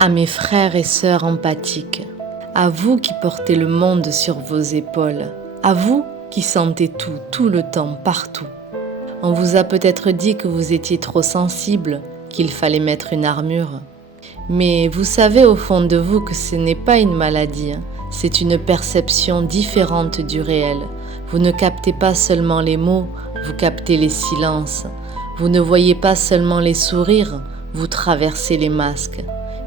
À mes frères et sœurs empathiques, à vous qui portez le monde sur vos épaules, à vous qui sentez tout le temps, partout. On vous a peut-être dit que vous étiez trop sensible, qu'il fallait mettre une armure. Mais vous savez au fond de vous que ce n'est pas une maladie, c'est une perception différente du réel. Vous ne captez pas seulement les mots, vous captez les silences. Vous ne voyez pas seulement les sourires, vous traversez les masques.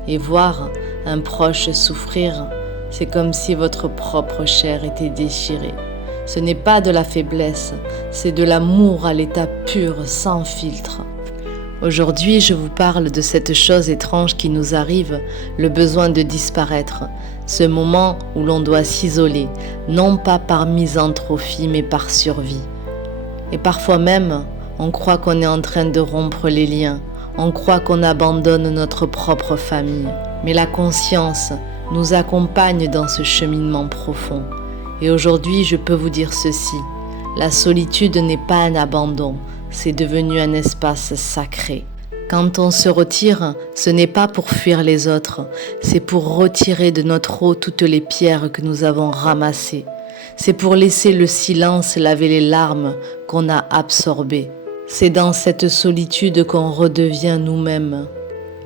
Et voir un proche souffrir, c'est comme si votre propre chair était déchirée. Ce n'est pas de la faiblesse, c'est de l'amour à l'état pur, sans filtre. Aujourd'hui, je vous parle de cette chose étrange qui nous arrive, le besoin de disparaître, ce moment où l'on doit s'isoler, non pas par misanthropie, mais par survie. Et parfois même, on croit qu'on est en train de rompre les liens, on croit qu'on abandonne notre propre famille. Mais la conscience nous accompagne dans ce cheminement profond. Et aujourd'hui, je peux vous dire ceci, la solitude n'est pas un abandon, c'est devenu un espace sacré. Quand on se retire, ce n'est pas pour fuir les autres, c'est pour retirer de notre eau toutes les pierres que nous avons ramassées. C'est pour laisser le silence laver les larmes qu'on a absorbées. C'est dans cette solitude qu'on redevient nous-mêmes.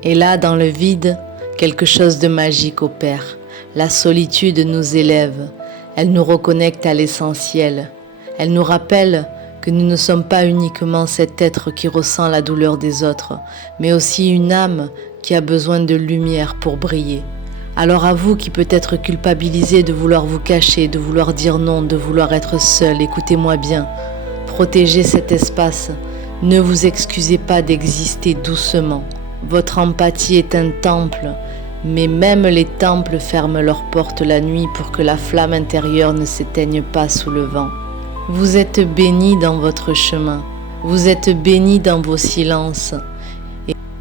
Et là, dans le vide, quelque chose de magique opère. La solitude nous élève, elle nous reconnecte à l'essentiel. Elle nous rappelle que nous ne sommes pas uniquement cet être qui ressent la douleur des autres, mais aussi une âme qui a besoin de lumière pour briller. Alors à vous qui peut-être culpabilisez de vouloir vous cacher, de vouloir dire non, de vouloir être seul, écoutez-moi bien. Protégez cet espace. Ne vous excusez pas d'exister doucement. Votre empathie est un temple, mais même les temples ferment leurs portes la nuit pour que la flamme intérieure ne s'éteigne pas sous le vent. Vous êtes bénis dans votre chemin, vous êtes bénis dans vos silences,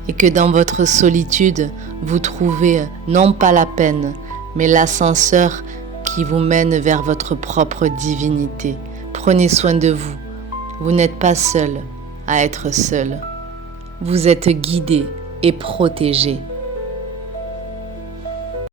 et que dans votre solitude, vous trouvez non pas la peine, mais l'ascenseur qui vous mène vers votre propre divinité. Prenez soin de vous, vous n'êtes pas seul à être seul. Vous êtes guidé et protégé.